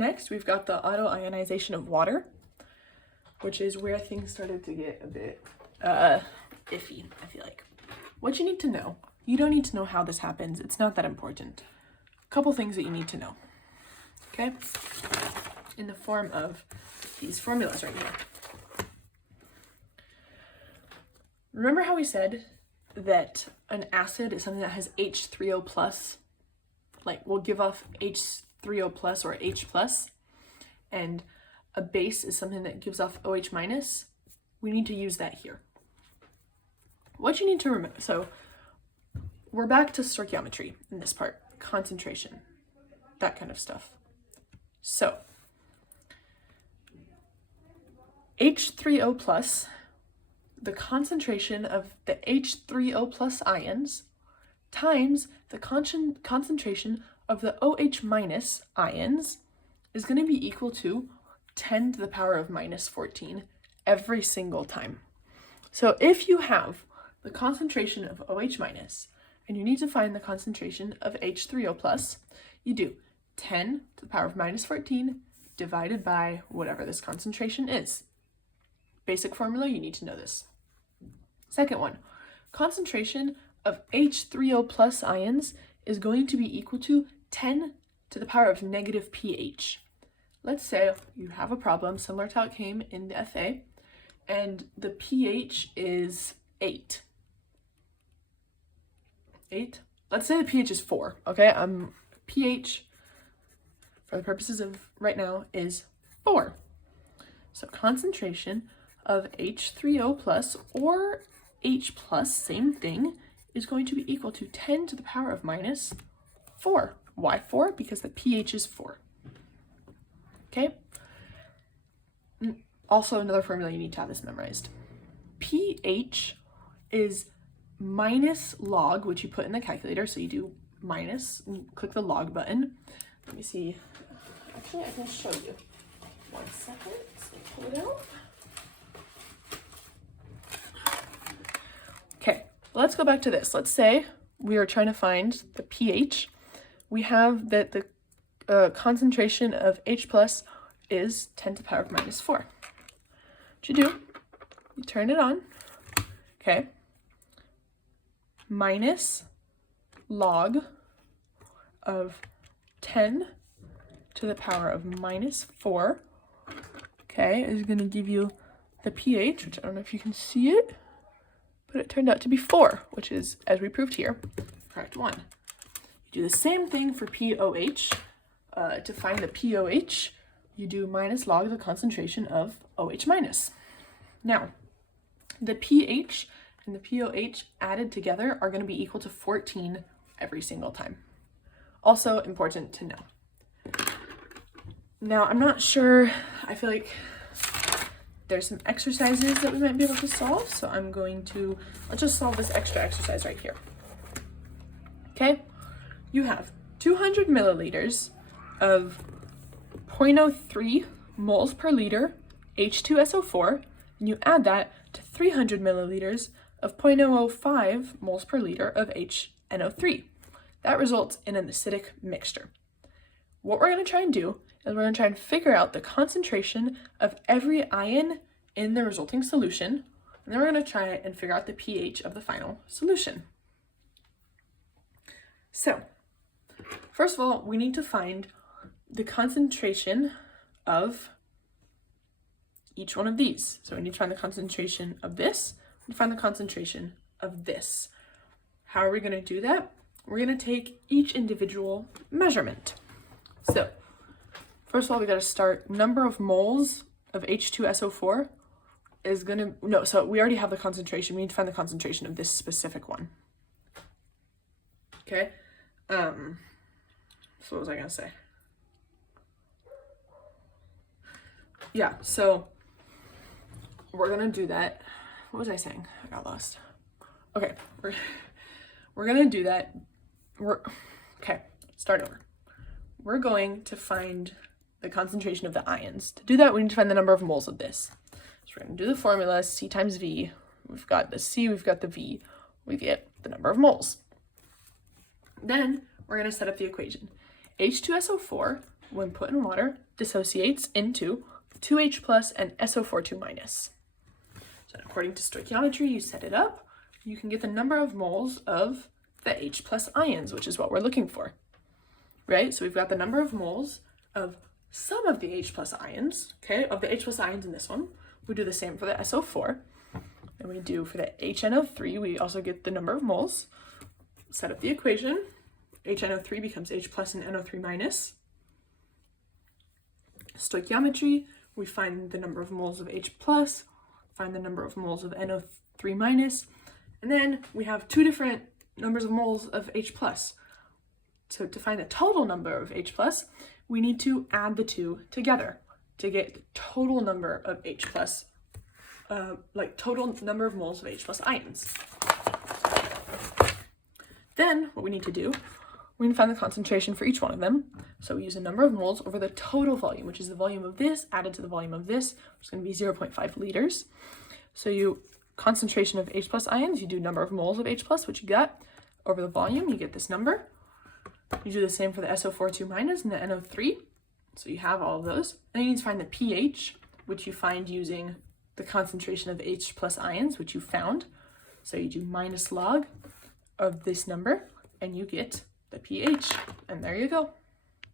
Next, we've got the autoionization of water, which is where things started to get a bit iffy, I feel like. What you need to know, you don't need to know how this happens. It's not that important. A couple things that you need to know, okay? In the form of these formulas right here. Remember how we said that an acid is something that has H3O plus, like will give off H3O plus or H plus, and a base is something that gives off OH minus? We need to use that here. What you need to remember, so we're back to stoichiometry in this part, concentration, that kind of stuff. So H3O plus, the concentration of the H3O plus ions times the concentration of the OH minus ions is going to be equal to 10 to the power of minus 14 every single time. So if you have the concentration of OH minus and you need to find the concentration of H3O plus, you do 10 to the power of minus 14 divided by whatever this concentration is. Basic formula, you need to know this. Second one, concentration of H3O plus ions is going to be equal to 10 to the power of negative pH. Let's say you have a problem similar to how it came in the FA, and the pH is 8. 8? Let's say the pH is 4, okay? pH, for the purposes of right now, is 4. So concentration of H3O plus or H plus, same thing, is going to be equal to 10 to the power of minus 4. Why 4? Because the pH is 4. Okay? Also, another formula you need to have this memorized. pH is minus log, which you put in the calculator. So you do minus, and you click the log button. Let me see. Actually, I can show you. 1 second. Let's pull it out. Okay, let's go back to this. Let's say we are trying to find the pH. We have that the concentration of H plus is 10 to the power of minus 4. What you do, you turn it on, okay, minus log of 10 to the power of minus 4, okay, is going to give you the pH, which I don't know if you can see it, but it turned out to be 4, which is, as we proved here, correct one. You do the same thing for POH. To find the POH, you do minus log the concentration of OH minus. Now, the pH and the POH added together are going to be equal to 14 every single time. Also important to know. Now, I'm not sure, I feel like there's some exercises that we might be able to solve, so let's just solve this extra exercise right here. Okay, you have 200 milliliters of 0.03 moles per liter H2SO4, and you add that to 300 milliliters of 0.005 moles per liter of HNO3. That results in an acidic mixture. What we're going to try and do is we're going to try and figure out the concentration of every ion in the resulting solution, and then we're going to try and figure out the pH of the final solution. So, first of all, we need to find the concentration of each one of these. So we need to find the concentration of this, and find the concentration of this. How are we going to do that? We're going to take each individual measurement. So, first of all, we got to start number of moles of H2SO4 is going to, no, so we already have the concentration. We need to find the concentration of this specific one. Okay. So what was I going to say? Yeah, so we're going to do that. What was I saying? I got lost. Okay, we're going to do that. Okay, start over. We're going to find the concentration of the ions. To do that, we need to find the number of moles of this. So we're going to do the formula, C times V. We've got the C, we've got the V. We get the number of moles. Then we're going to set up the equation. H2SO4 when put in water, dissociates into 2H plus and SO4 2 minus. So according to stoichiometry, you set it up, you can get the number of moles of the H plus ions, which is what we're looking for, right? So we've got the number of moles of some of the H plus ions, okay, of the H plus ions in this one. We do the same for the SO4, and we do for the HNO3, we also get the number of moles. Set up the equation. HNO3 becomes H plus and NO3 minus. Stoichiometry, we find the number of moles of H plus, find the number of moles of NO3 minus, and then we have two different numbers of moles of H plus. So to find the total number of H plus, we need to add the two together to get the total number of H plus, total number of moles of H plus ions. Then what we need to do, we can find the concentration for each one of them. So we use a number of moles over the total volume, which is the volume of this added to the volume of this, which is going to be 0.5 liters. So you concentration of H plus ions, you do number of moles of H plus, which you got, over the volume, you get this number. You do the same for the SO4 2 minus and the NO3. So you have all of those. Then you need to find the pH, which you find using the concentration of H plus ions, which you found. So you do minus log of this number, and you get the pH, and there you go.